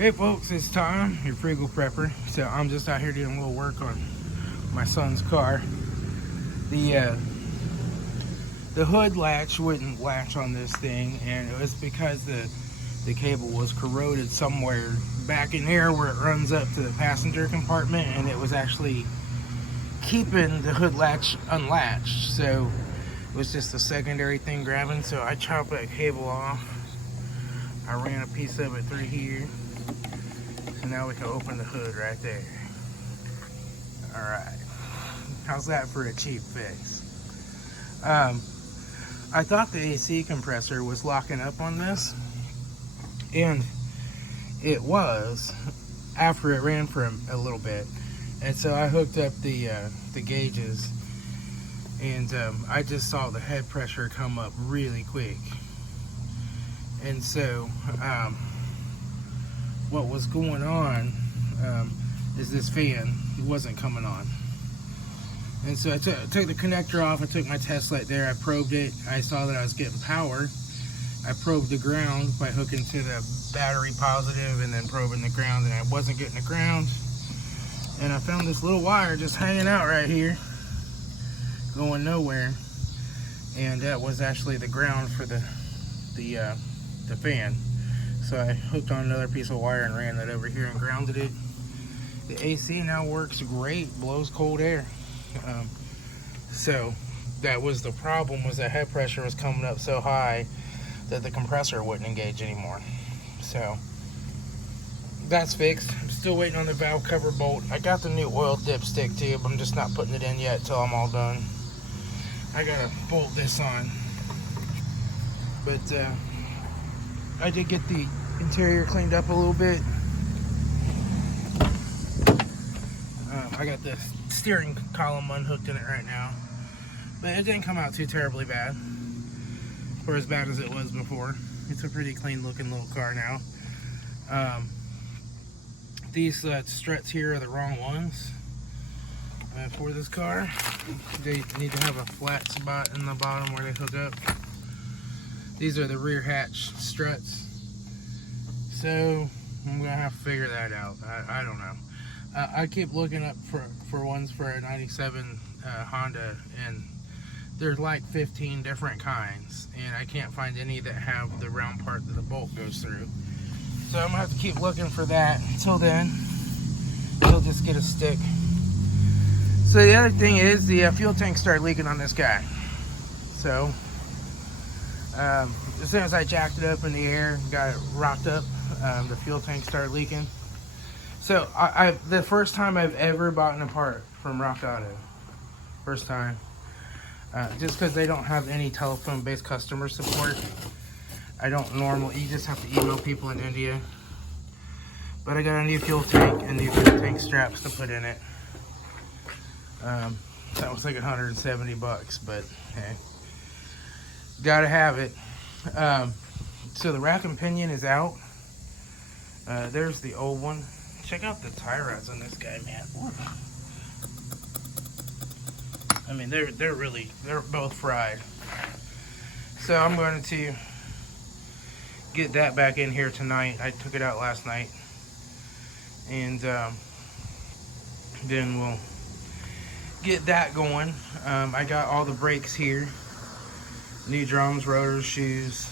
Hey folks, it's Tom, your frugal prepper. So I'm just out here doing a little work on my son's car. The hood latch wouldn't latch on this thing, and it was because the cable was corroded somewhere back in there where it runs up to the passenger compartment, and it was actually keeping the hood latch unlatched. So it was just a secondary thing grabbing. So I chopped that cable off. I ran a piece of it through here. So now we can open the hood right there. Alright. How's that for a cheap fix? I thought the AC compressor was locking up on this. And it was after it ran for a little bit. And so I hooked up the gauges. And I just saw the head pressure come up really quick. And so what was going on is this fan wasn't coming on. And so I took the connector off. I took my test light there. I probed it. I saw that I was getting power. I probed the ground by hooking to the battery positive and then probing the ground, and I wasn't getting the ground. And I found this little wire just hanging out right here, going nowhere. And that was actually the ground for the fan. So I hooked on another piece of wire and ran that over here and grounded it. The AC now works great, blows cold air. So that was the problem, was that head pressure was coming up so high that the compressor wouldn't engage anymore. So that's fixed. I'm still waiting on the valve cover bolt. I got the new oil dipstick tube. I'm just not putting it in yet until I'm all done. I gotta bolt this on. But I did get the interior cleaned up a little bit. I got the steering column unhooked in it right now, but it didn't come out too terribly bad, or as bad as it was before. It's a pretty clean looking little car now. These struts here are the wrong ones for this car. They need to have a flat spot in the bottom where they hook up. These are the rear hatch struts. So I'm gonna have to figure that out. I don't know. I keep looking up for ones for a 97 Honda, and there's like 15 different kinds, and I can't find any that have the round part that the bolt goes through. So I'm gonna have to keep looking for that. Until then, we'll just get a stick. So the other thing is the fuel tank started leaking on this guy. So as soon as I jacked it up in the air, got it rocked up, the fuel tank started leaking. So the first time I've ever bought a part from Rock Auto, first time, just because they don't have any telephone-based customer support. I don't normally, you just have to email people in India. But I got a new fuel tank and new fuel tank straps to put in it. That was like 170 bucks, but hey, gotta have it. So the rack and pinion is out. There's the old one. Check out the tie rods on this guy, man. I mean, they're both fried. So I'm going to get that back in here tonight. I took it out last night, and then we'll get that going. I got all the brakes here, new drums, rotors, shoes,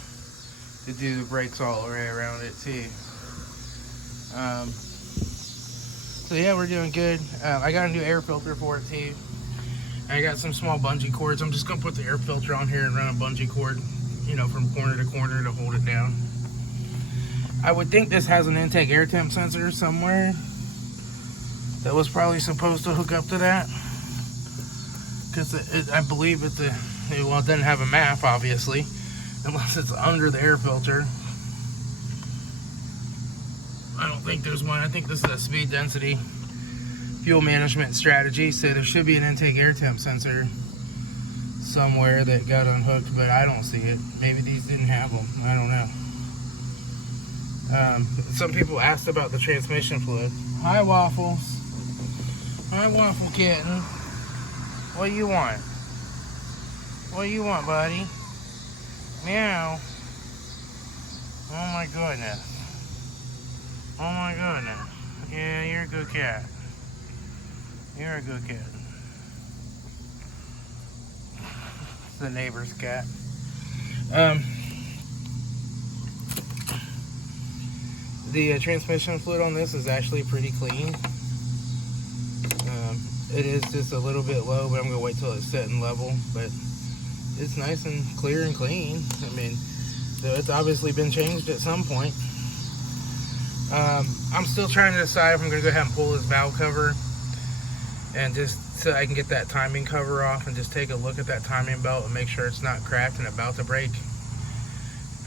to do the brakes all the way around it too. So yeah, we're doing good. I got a new air filter for it too. I got some small bungee cords. I'm just gonna put the air filter on here and run a bungee cord, you know, from corner to corner to hold it down. I would think this has an intake air temp sensor somewhere that was probably supposed to hook up to that, because I believe it doesn't have a map, obviously, unless it's under the air filter. I don't think there's one. I think this is a speed density fuel management strategy, so there should be an intake air temp sensor somewhere that got unhooked, but I don't see it. Maybe these didn't have them. I don't know. Some people asked about the transmission fluid. Hi, Waffles. Hi, Waffle Kitten. What do you want? What do you want, buddy? Meow. Oh my goodness. Oh my goodness. Yeah, you're a good cat. You're a good cat. It's the neighbor's cat. The transmission fluid on this is actually pretty clean. It is just a little bit low, but I'm gonna wait till it's set and level. But it's nice and clear and clean. I mean, so it's obviously been changed at some point. I'm still trying to decide if I'm gonna go ahead and pull this valve cover, and just so I can get that timing cover off, and just take a look at that timing belt and make sure it's not cracked and about to break.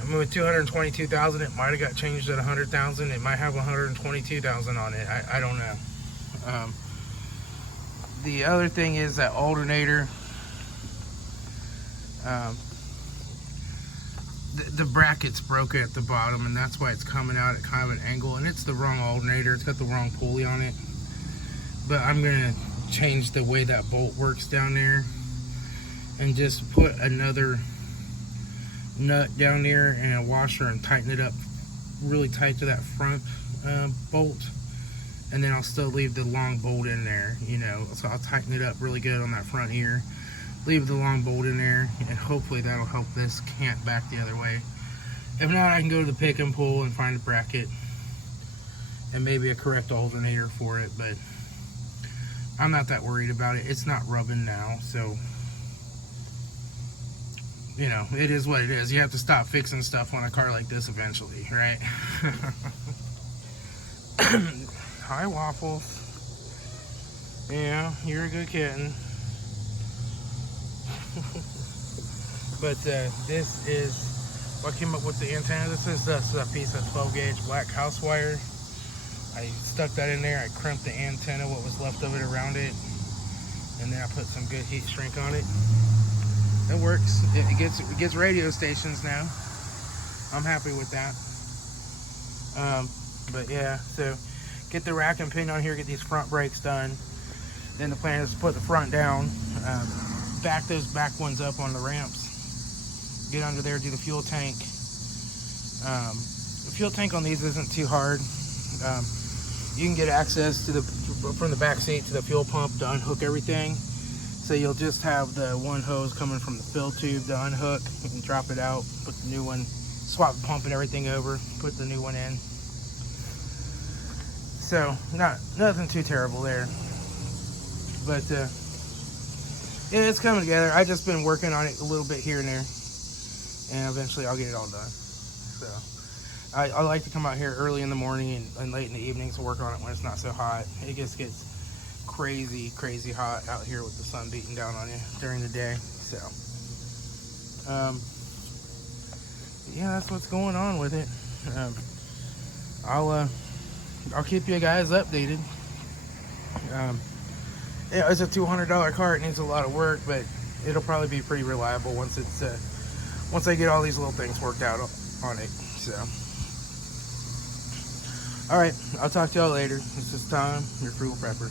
I mean, with 222,000, it might have got changed at 100,000. It might have 122,000 on it. I don't know. The other thing is that alternator. The bracket's broken at the bottom, and that's why it's coming out at kind of an angle, and it's the wrong alternator. It's got the wrong pulley on it. But I'm gonna change the way that bolt works down there and just put another nut down there and a washer and tighten it up really tight to that front bolt, and then I'll still leave the long bolt in there, you know. So I'll tighten it up really good on that front ear, leave the long bolt in there, and hopefully that'll help this cant back the other way. If not, I can go to the pick and pull and find a bracket and maybe a correct alternator for it, but I'm not that worried about it. It's not rubbing now, so you know, it is what it is. You have to stop fixing stuff on a car like this eventually, right? Hi, Waffles. Yeah, you're a good kitten. But this is what came up with the antenna. This is a piece of 12 gauge black house wire. I stuck that in there. I crimped the antenna, what was left of it around it, and then I put some good heat shrink on it. It works. It gets radio stations now. I'm happy with that. But yeah, so get the rack and pin on here, get these front brakes done. Then the plan is to put the front down, back those back ones up on the ramps, get under there, do the fuel tank. The fuel tank on these isn't too hard. You can get access to from the back seat to the fuel pump to unhook everything. So you'll just have the one hose coming from the fill tube to unhook. You can drop it out, put the new one, swap the pump and everything over, put the new one in. So nothing too terrible there. But yeah, it's coming together. I just been working on it a little bit here and there, and eventually I'll get it all done. So I like to come out here early in the morning and late in the evenings to work on it when it's not so hot. It just gets crazy hot out here with the sun beating down on you during the day. So yeah, that's what's going on with it. I'll keep you guys updated. Yeah, it's a $200 car. It needs a lot of work, but it'll probably be pretty reliable once I get all these little things worked out on it. So all right, I'll talk to y'all later. This is Tom, your Frugal Prepper.